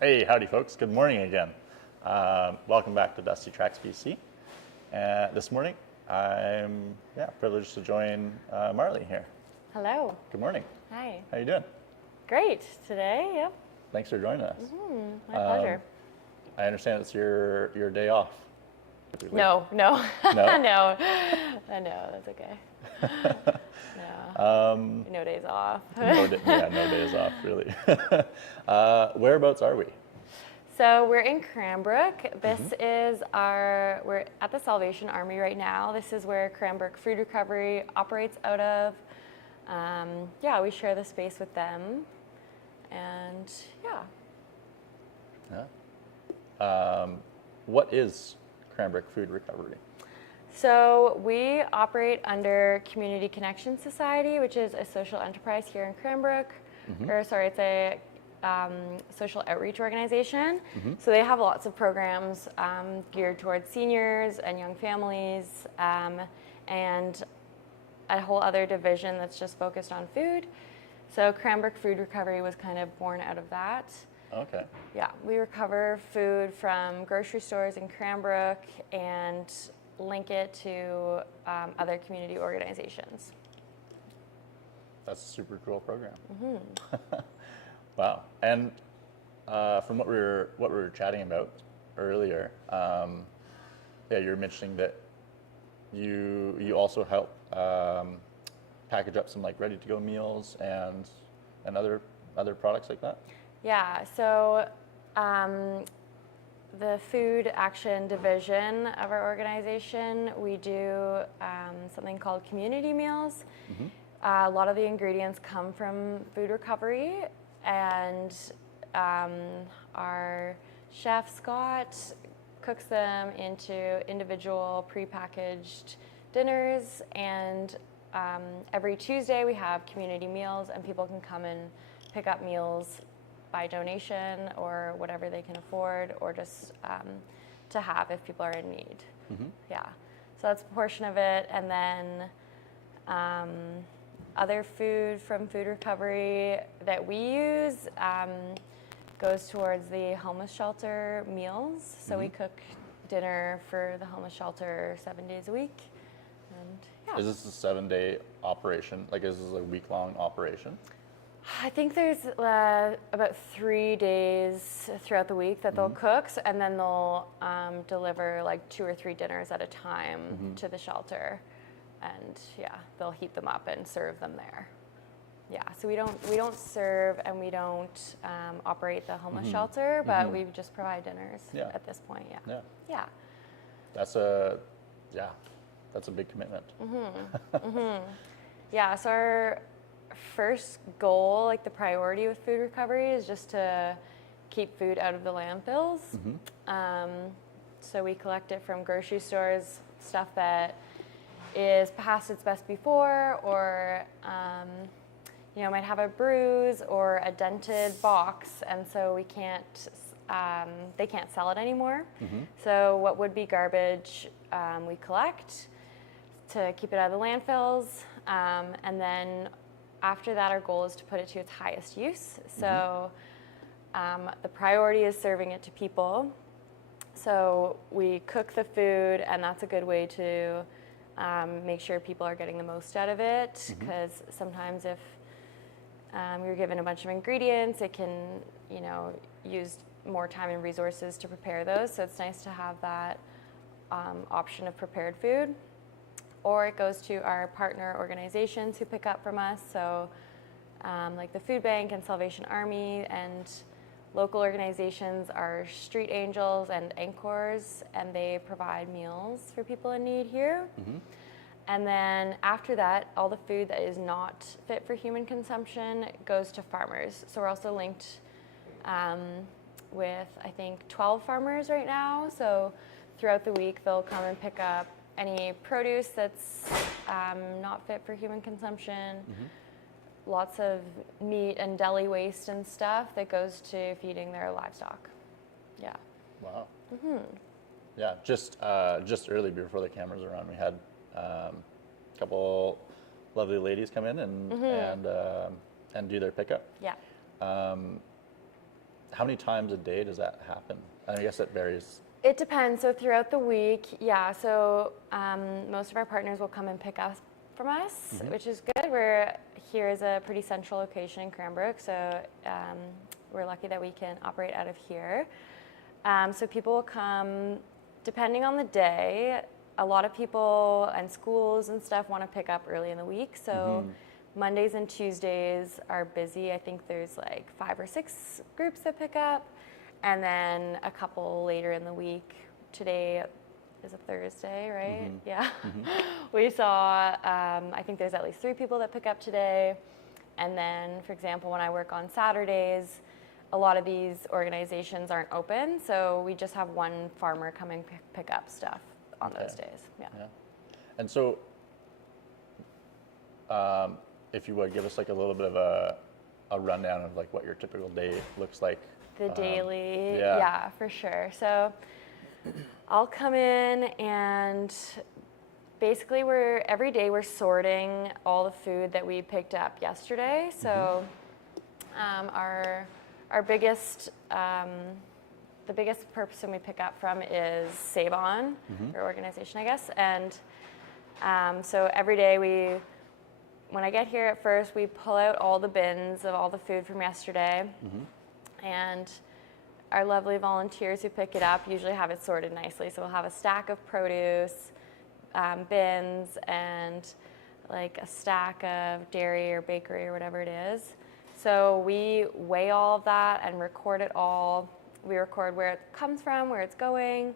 Hey, howdy folks, good morning again. Welcome back to Dusty Tracks BC. This morning, I'm privileged to join Marley here. Hello. Good morning. Hi. How you doing? Great. Today, yep. Thanks for joining us. My pleasure. I understand it's your day off. No. No? No, that's okay. No. No days off. No days off, really. Whereabouts are we? So we're in Cranbrook. We're at the Salvation Army right now. This is where Cranbrook Food Recovery operates out of. We share the space with them. And What is Cranbrook Food Recovery? So we operate under Community Connection Society, which is a social enterprise here in Cranbrook. It's a social outreach organization. So they have lots of programs geared towards seniors and young families, and a whole other division that's just focused on food. So Cranbrook Food Recovery was kind of born out of that. Okay. Yeah, we recover food from grocery stores in Cranbrook and link it to other community organizations. That's a super cool program. Wow. And from what we were chatting about earlier, you were mentioning that you also help package up some like ready to go meals and other products like that. Yeah. So the food action division of our organization, we do something called community meals. A lot of the ingredients come from food recovery, and our chef Scott cooks them into individual prepackaged dinners, and every Tuesday we have community meals, and people can come and pick up meals by donation or whatever they can afford, or just to have if people are in need. Yeah, so that's a portion of it. And then other food from food recovery that we use goes towards the homeless shelter meals. So we cook dinner for the homeless shelter 7 days a week. And Is this a 7-day operation? Like, is this a week-long operation? I think there's about 3 days throughout the week that they'll cook, and then they'll deliver like 2 or 3 dinners at a time to the shelter, and they'll heat them up and serve them there. Yeah, so we don't serve and we don't operate the homeless shelter, but we just provide dinners at this point. Yeah. That's a big commitment. Yeah, so our first goal, like the priority with food recovery, is just to keep food out of the landfills. So we collect it from grocery stores, stuff that is past its best before, or might have a bruise or a dented box, and so they can't sell it anymore. So what would be garbage, we collect to keep it out of the landfills, and then after that, our goal is to put it to its highest use. So the priority is serving it to people. So we cook the food, and that's a good way to make sure people are getting the most out of it, because sometimes if you're given a bunch of ingredients, it can use more time and resources to prepare those. So it's nice to have that option of prepared food. Or it goes to our partner organizations who pick up from us, so like the Food Bank and Salvation Army, and local organizations are Street Angels and Anchors, and they provide meals for people in need here. And then after that, all the food that is not fit for human consumption goes to farmers. So we're also linked with, I think, 12 farmers right now. So throughout the week, they'll come and pick up any produce that's not fit for human consumption, lots of meat and deli waste and stuff that goes to feeding their livestock. Yeah. Wow. Yeah, just early before the cameras were on, we had a couple lovely ladies come in and do their pickup. Yeah. how many times a day does that happen? I guess it varies. It depends. So throughout the week, yeah. So most of our partners will come and pick us from us, which is good. Here is a pretty central location in Cranbrook, so we're lucky that we can operate out of here. So people will come depending on the day. A lot of people and schools and stuff want to pick up early in the week. So Mondays and Tuesdays are busy. I think there's like 5 or 6 groups that pick up. And then a couple later in the week. Today is a Thursday, right? Yeah. We saw, I think there's at least 3 people that pick up today. And then, for example, when I work on Saturdays, a lot of these organizations aren't open. So we just have one farmer come and pick up stuff on those days. Yeah. And so, if you would give us like a little bit of a rundown of like what your typical day looks like. The daily, yeah, for sure. So I'll come in and basically every day we're sorting all the food that we picked up yesterday. So our biggest, the biggest person we pick up from is Save On, our organization, I guess. And so every day when I get here at first, we pull out all the bins of all the food from yesterday. And our lovely volunteers who pick it up usually have it sorted nicely. So we'll have a stack of produce, bins, and like a stack of dairy or bakery or whatever it is. So we weigh all of that and record it all. We record where it comes from, where it's going,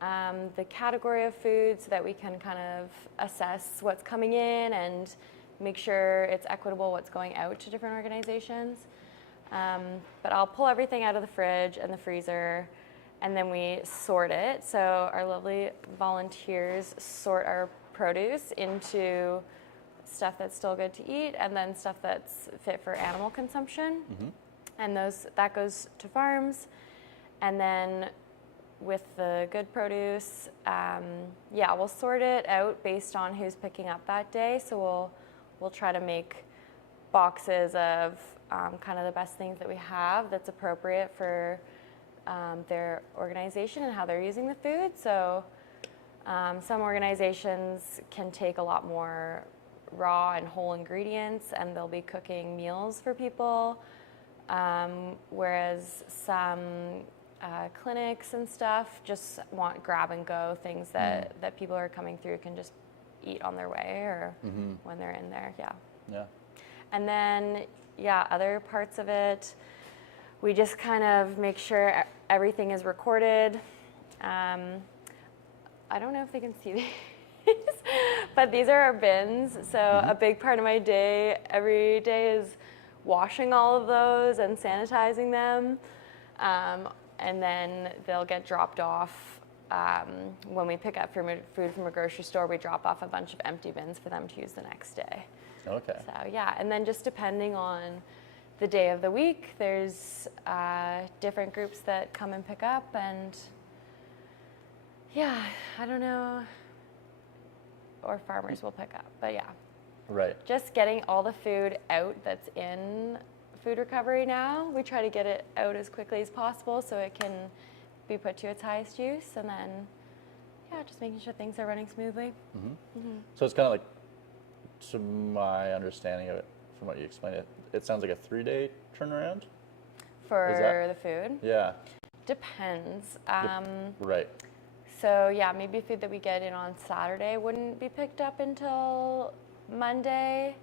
the category of food so that we can kind of assess what's coming in and make sure it's equitable what's going out to different organizations. But I'll pull everything out of the fridge and the freezer, and then we sort it. So our lovely volunteers sort our produce into stuff that's still good to eat, and then stuff that's fit for animal consumption. And that goes to farms. And then with the good produce, we'll sort it out based on who's picking up that day. So we'll try to make boxes of kind of the best things that we have that's appropriate for their organization and how they're using the food. So some organizations can take a lot more raw and whole ingredients, and they'll be cooking meals for people, whereas some clinics and stuff just want grab and go things that people are coming through can just eat on their way or when they're in there. And then other parts of it, we just kind of make sure everything is recorded. I don't know if they can see these, but these are our bins. So a big part of my day every day is washing all of those and sanitizing them. And then they'll get dropped off. When we pick up food from a grocery store, we drop off a bunch of empty bins for them to use the next day. Okay. So and then just depending on the day of the week, there's different groups that come and pick up, and I don't know, or farmers will pick up, but Right. just getting all the food out that's in food recovery now. We try to get it out as quickly as possible so it can be put to its highest use, and then just making sure things are running smoothly. So it's kind of like, to my understanding of it, from what you explained, it sounds like a 3-day turnaround For the food? Yeah. Depends. Right. So maybe food that we get in on Saturday wouldn't be picked up until Monday,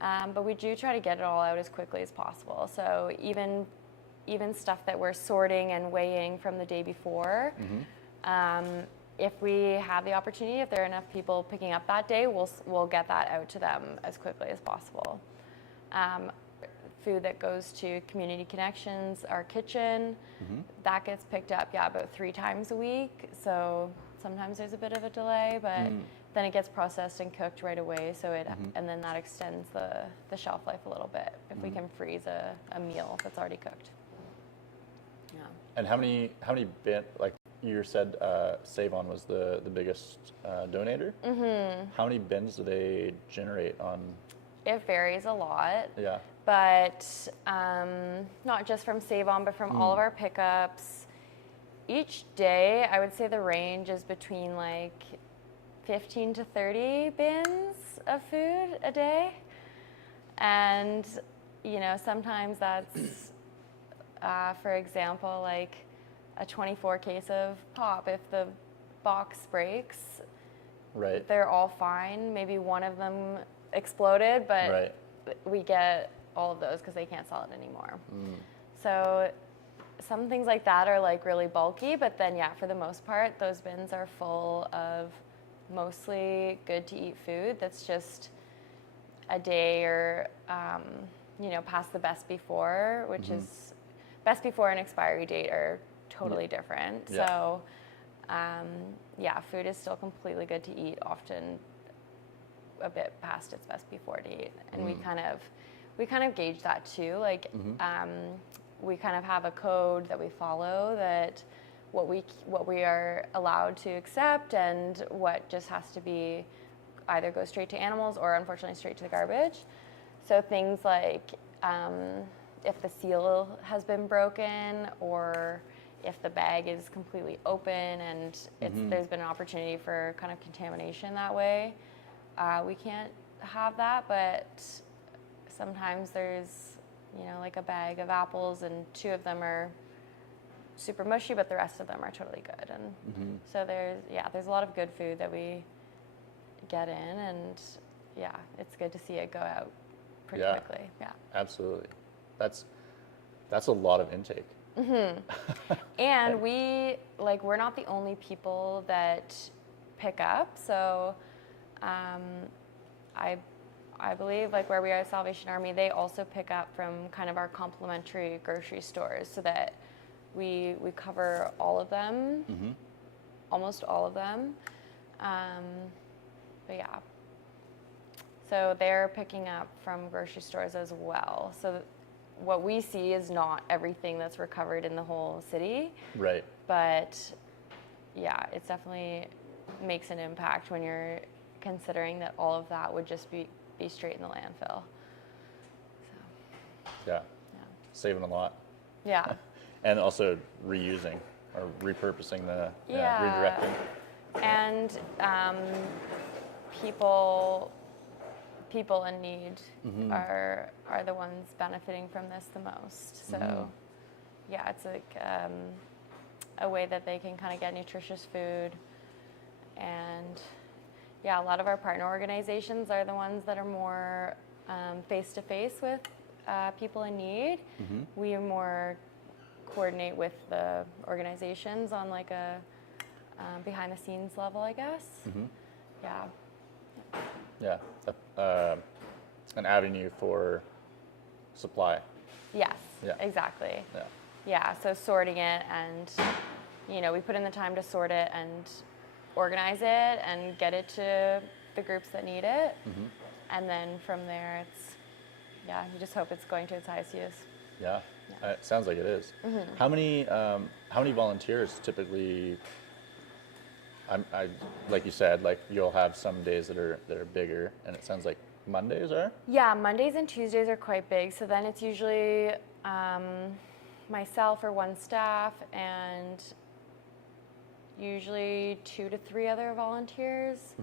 but we do try to get it all out as quickly as possible. So even stuff that we're sorting and weighing from the day before, if we have the opportunity, if there are enough people picking up that day, we'll get that out to them as quickly as possible. Food that goes to Community Connections, our kitchen, that gets picked up about 3 times a week. So sometimes there's a bit of a delay, but then it gets processed and cooked right away. So and then that extends the shelf life a little bit if we can freeze a meal that's already cooked. Yeah. And how many like you said, Save On was the biggest donator. How many bins do they generate on It varies a lot. Yeah. But not just from Save On, but from all of our pickups. Each day, I would say the range is between like 15 to 30 bins of food a day. And, you know, sometimes that's, for example, like a 24 case of pop. If the box breaks, Right. they're all fine. Maybe one of them exploded, but Right. we get all of those because they can't sell it anymore. So some things like that are like really bulky, but then yeah, for the most part, those bins are full of mostly good to eat food that's just a day or, you know, past the best before, which is best before and expiry date are totally different. Yeah. So yeah, food is still completely good to eat, often a bit past its best before date. And we kind of gauge that too. Like, we kind of have a code that we follow, that what we are allowed to accept and what just has to be either go straight to animals or unfortunately straight to the garbage. So things like if the seal has been broken, or if the bag is completely open and there's been an opportunity for kind of contamination that way, we can't have that. But sometimes there's, you know, like a bag of apples and 2 of them are super mushy, but the rest of them are totally good. And so there's a lot of good food that we get in, and yeah, it's good to see it go out pretty quickly. Yeah, absolutely. That's a lot of intake. And we're not the only people that pick up. So I believe, like, where we are at Salvation Army, they also pick up from kind of our complementary grocery stores, so that we cover all of them, almost all of them. But yeah, so they're picking up from grocery stores as well. So what we see is not everything that's recovered in the whole city. Right. But yeah, it definitely makes an impact when you're considering that all of that would just be straight in the landfill. So, Yeah. Saving a lot. yeah. And also reusing or repurposing the redirecting. And people in need are the ones benefiting from this the most. So yeah, it's like a way that they can kind of get nutritious food. And yeah, a lot of our partner organizations are the ones that are more face-to-face with people in need. We more coordinate with the organizations on like a behind-the-scenes level, I guess. Yeah. Yeah. An avenue for supply. Yes, Yeah. exactly. Yeah. Yeah, so sorting it, and, you know, we put in the time to sort it and organize it and get it to the groups that need it. And then from there, you just hope it's going to its highest use. Yeah. It sounds like it is. How many volunteers typically? I like you said, like, you'll have some days that are bigger, and it sounds like Mondays are? Yeah, Mondays and Tuesdays are quite big. So then it's usually myself or one staff, and usually 2 to 3 other volunteers.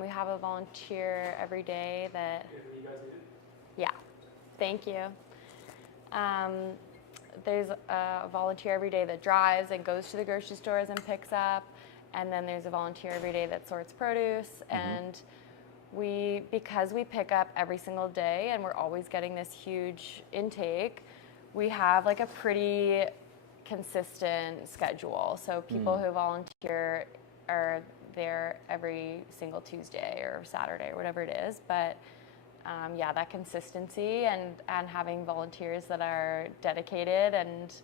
We have a volunteer every day that. Yeah, thank you. There's a volunteer every day that drives and goes to the grocery stores and picks up. And then there's a volunteer every day that sorts produce. And because we pick up every single day and we're always getting this huge intake, we have like a pretty consistent schedule. So people who volunteer are there every single Tuesday or Saturday or whatever it is. But yeah, that consistency and having volunteers that are dedicated and,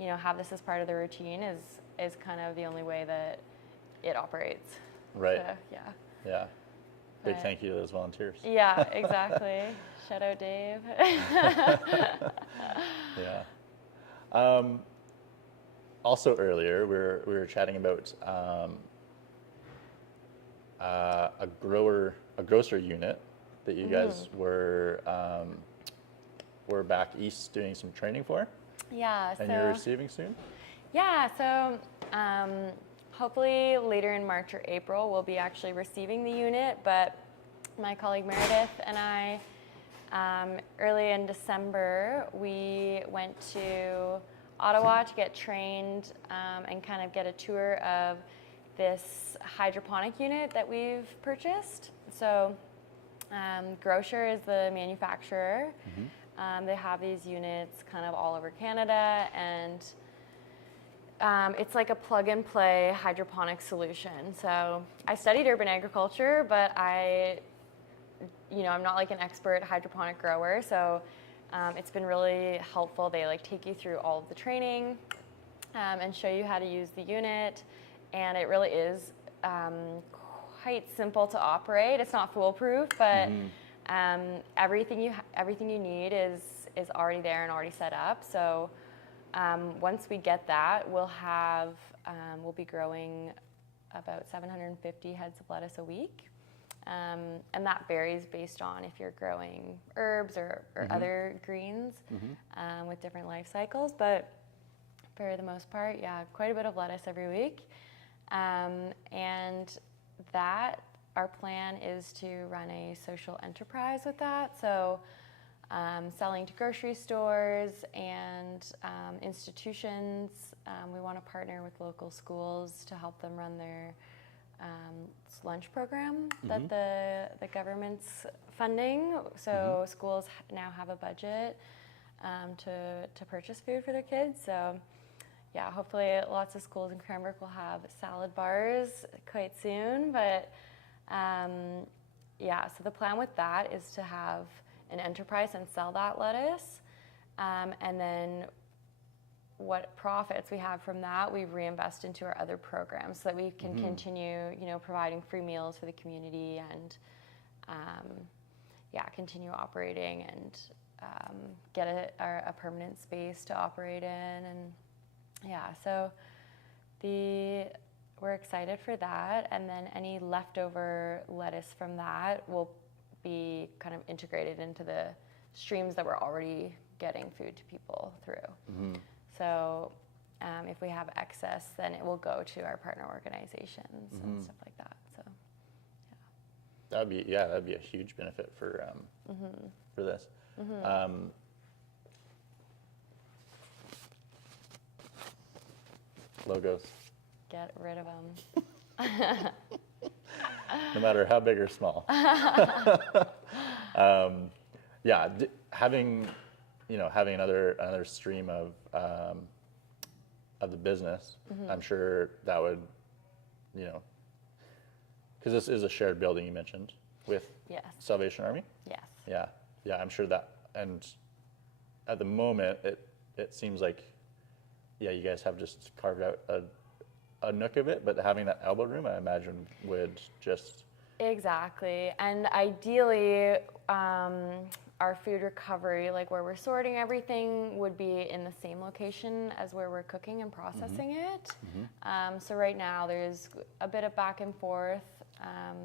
you know, have this as part of the routine is kind of the only way that it operates. Right. So, yeah. Yeah. Big But- thank you to those volunteers. Yeah, exactly. Shout out Dave. Yeah. Also earlier, we were chatting about a grocer unit that you guys were back east doing some training for, Yeah. and you're receiving soon. Yeah. So hopefully later in March or April, we'll be actually receiving the unit. But my colleague Meredith and I, early in December, we went to Ottawa to get trained and kind of get a tour of this hydroponic unit that we've purchased. So Grocer is the manufacturer. They have these units kind of all over Canada, and it's like a plug and play hydroponic solution. So I studied urban agriculture, but I'm not like an expert hydroponic grower. So it's been really helpful. They like take you through all of the training and show you how to use the unit. And it really is quite simple to operate. It's not foolproof, but everything you need is already there and already set up. So once we get that, we'll be growing about 750 heads of lettuce a week. And that varies based on if you're growing herbs or other greens with different life cycles. But for the most part, yeah, quite a bit of lettuce every week. And that, our plan is to run a social enterprise with that. So selling to grocery stores and institutions. We want to partner with local schools to help them run their lunch program that the government's funding. So schools now have a budget to purchase food for their kids. So yeah, hopefully lots of schools in Cranbrook will have salad bars quite soon. But yeah, so the plan with that is to have an enterprise and sell that lettuce. And then what profits we have from that, we reinvest into our other programs so that we can continue, providing free meals for the community and, continue operating and get a permanent space to operate in. And yeah, so we're excited for that. And then any leftover lettuce from that will be kind of integrated into the streams that we're already getting food to people through. So if we have excess, then it will go to our partner organizations and stuff like that. So yeah. That'd be a huge benefit for this. Logos. Get rid of them. No matter how big or small. Having another stream of the business, I'm sure that would, because this is a shared building you mentioned with Salvation Army. Yes. Yeah, I'm sure that, and at the moment it seems like, you guys have just carved out a nook of it, but having that elbow room, I imagine, would just... Exactly. And ideally, our food recovery, like where we're sorting everything, would be in the same location as where we're cooking and processing it. So right now there's a bit of back and forth.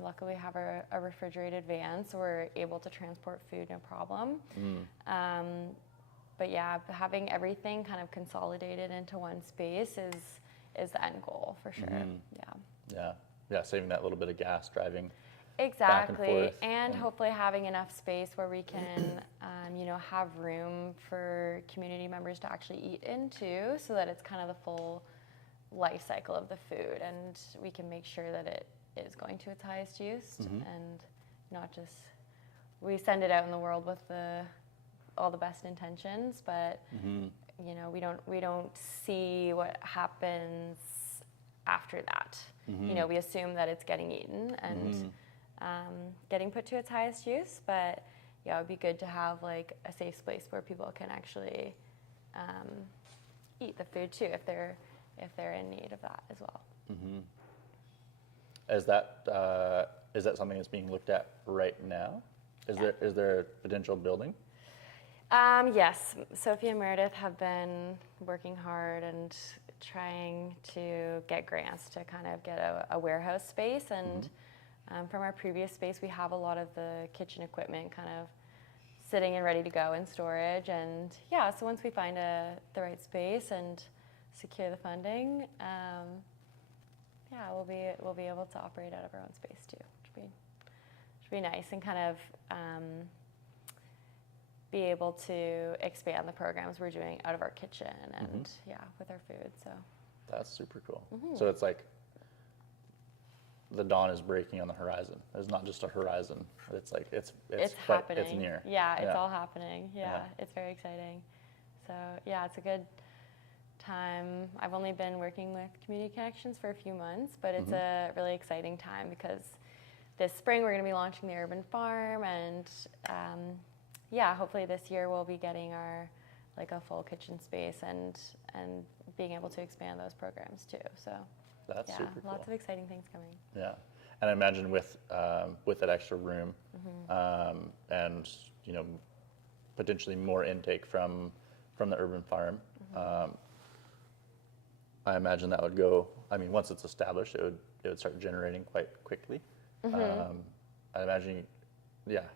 Luckily we have a refrigerated van, so we're able to transport food no problem. But yeah, having everything kind of consolidated into one space is the end goal for sure. Yeah, saving that little bit of gas driving. Exactly, back and forth. and hopefully having enough space where we can, have room for community members to actually eat into, so that it's kind of the full life cycle of the food, and we can make sure that it is going to its highest use, and not just we send it out in the world with all the best intentions, but we don't see what happens after that. We assume that it's getting eaten and getting put to its highest use, but it would be good to have like a safe space where people can actually eat the food too, if they're in need of that as well. Is that something that's being looked at right now? Is there a potential building? Yes, Sophie and Meredith have been working hard and trying to get grants to kind of get a warehouse space, and From our previous space, we have a lot of the kitchen equipment kind of sitting and ready to go in storage. And yeah, so once we find the right space and secure the funding, yeah, we'll be able to operate out of our own space too, which should be nice, and kind of be able to expand the programs we're doing out of our kitchen and yeah, with our food. So that's super cool. So it's like the dawn is breaking on the horizon. It's not just a horizon. It's like it's happening. It's near. Yeah, it's all happening. Yeah, it's very exciting. So yeah, it's a good time. I've only been working with Community Connections for a few months, but it's a really exciting time because this spring we're going to be launching the urban farm, and yeah, hopefully this year we'll be getting our like a full kitchen space and being able to expand those programs too. So that's yeah, super cool. Lots of exciting things coming. Yeah, and I imagine with that extra room and potentially more intake from the urban farm, I imagine that would go. I mean, once it's established, it would start generating quite quickly. I imagine, yeah,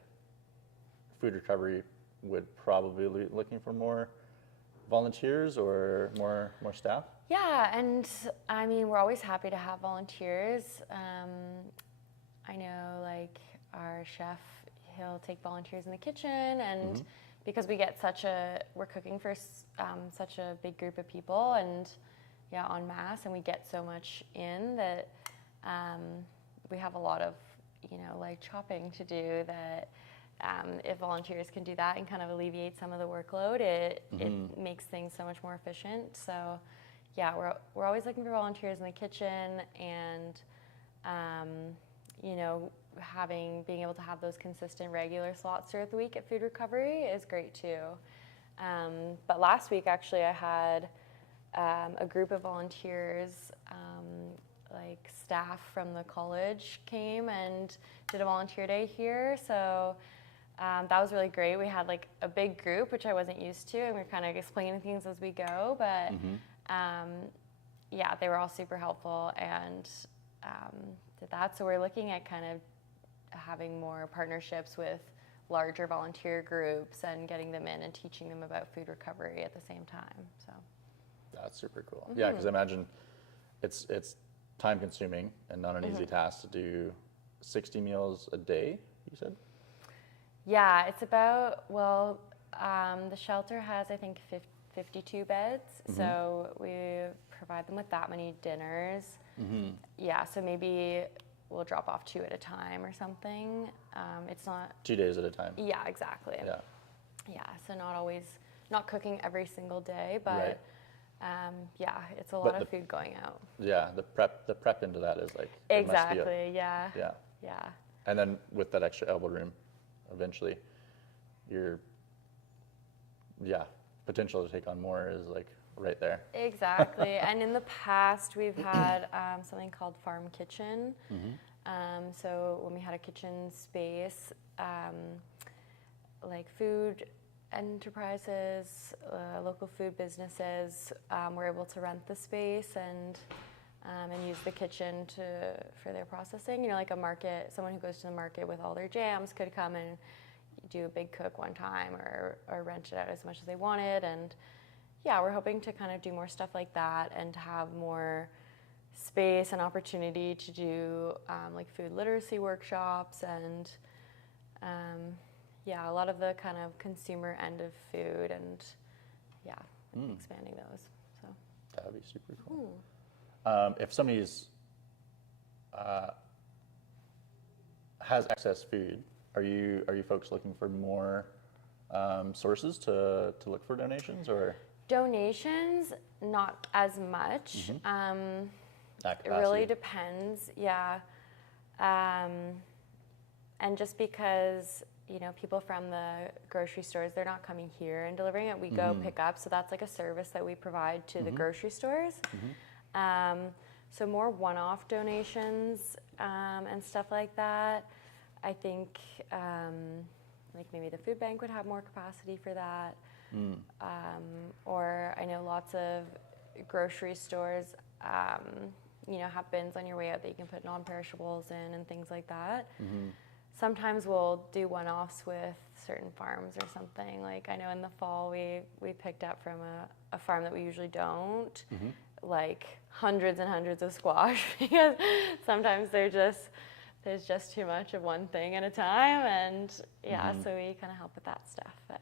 food recovery would probably be looking for more volunteers or more staff. Yeah, and I mean, we're always happy to have volunteers. I know, like, our chef, he'll take volunteers in the kitchen, and because we're cooking for such a big group of people, and yeah, en masse, and we get so much in that we have a lot of, like, chopping to do that. If volunteers can do that and kind of alleviate some of the workload, it makes things so much more efficient. So yeah, we're always looking for volunteers in the kitchen, and being able to have those consistent regular slots throughout the week at Food Recovery is great too. But last week actually I had a group of volunteers, like staff from the college, came and did a volunteer day here. So that was really great. We had like a big group, which I wasn't used to, and we were kind of explaining things as we go. But yeah, they were all super helpful and did that. So we're looking at kind of having more partnerships with larger volunteer groups and getting them in and teaching them about food recovery at the same time. So that's super cool. Yeah, because I imagine it's time consuming and not an easy task to do 60 meals a day, you said? Yeah, it's about, the shelter has, I think, 52 beds, so we provide them with that many dinners. Yeah, so maybe we'll drop off 2 at a time or something. It's not 2 days at a time. Yeah, exactly. Yeah, so not cooking every single day, but yeah, it's a lot of food going out. Yeah, the prep into that is like exactly. Yeah. And then with that extra elbow room, eventually, your potential to take on more is like right there. Exactly. And in the past, we've had something called Farm Kitchen. So when we had a kitchen space, like food enterprises, local food businesses were able to rent the space and use the kitchen for their processing. Like a market, someone who goes to the market with all their jams could come and do a big cook one time or rent it out as much as they wanted. And yeah, we're hoping to kind of do more stuff like that and to have more space and opportunity to do like food literacy workshops and a lot of the kind of consumer end of food and expanding those. So that would be super cool. If somebody's has excess food, are you folks looking for more sources to look for donations or? Donations, not as much. It really depends, yeah. And just because, people from the grocery stores, they're not coming here and delivering it. We go pick up, so that's like a service that we provide to the grocery stores. So more one-off donations and stuff like that. I think like maybe the food bank would have more capacity for that. Or I know lots of grocery stores have bins on your way out that you can put non-perishables in and things like that. Mm-hmm. Sometimes we'll do one-offs with certain farms or something. Like I know in the fall we picked up from a farm that we usually don't, Mm-hmm. like hundreds and hundreds of squash because sometimes there's just too much of one thing at a time, and so we kind of help with that stuff. But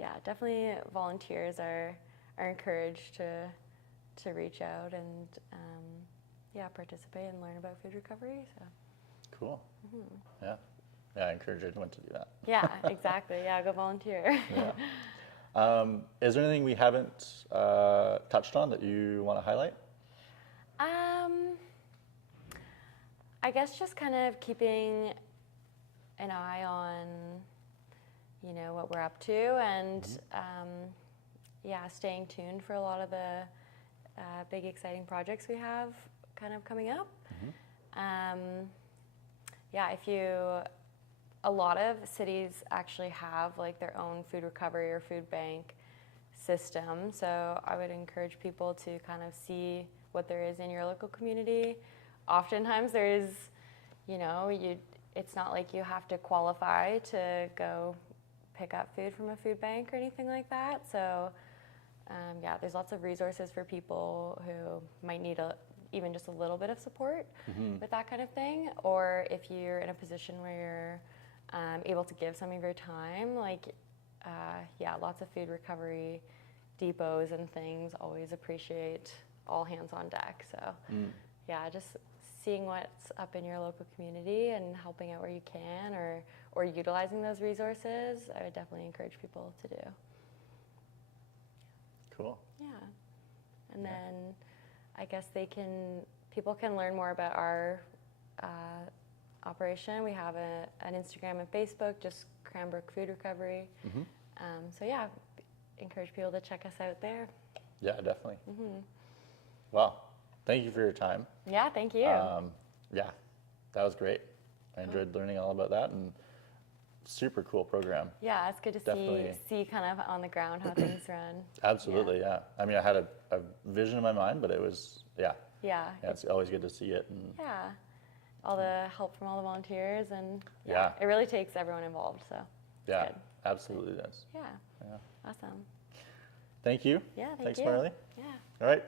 yeah, definitely volunteers are encouraged to reach out and participate and learn about food recovery. So Cool. Yeah. Yeah, I encourage everyone to do that. yeah, exactly. Yeah, go volunteer. Yeah. Is there anything we haven't touched on that you want to highlight? I guess just kind of keeping an eye on, what we're up to, and staying tuned for a lot of the big exciting projects we have kind of coming up. A lot of cities actually have like their own food recovery or food bank system, so I would encourage people to kind of see what there is in your local community. Oftentimes there is, it's not like you have to qualify to go pick up food from a food bank or anything like that. So there's lots of resources for people who might need even just a little bit of support with that kind of thing. Or if you're in a position where you're able to give some of your time, lots of food recovery depots and things always appreciate all hands on deck. So just seeing what's up in your local community and helping out where you can, or utilizing those resources, I would definitely encourage people to do. Cool. Yeah. And then I guess people can learn more about our operation. We have an Instagram and Facebook, just Cranbrook Food Recovery. Encourage people to check us out there. Yeah, definitely. Wow. Thank you for your time. Yeah, thank you. That was great. I enjoyed learning all about that, and super cool program. Yeah, it's good to see kind of on the ground how things run. Absolutely, yeah. I mean, I had a vision in my mind, but it was, it's always good to see it. And all the help from all the volunteers, and it really takes everyone involved, so yeah, good. Absolutely does. Yeah. Awesome. Thank you. Yeah, Thanks, you. Marley. Yeah. All right.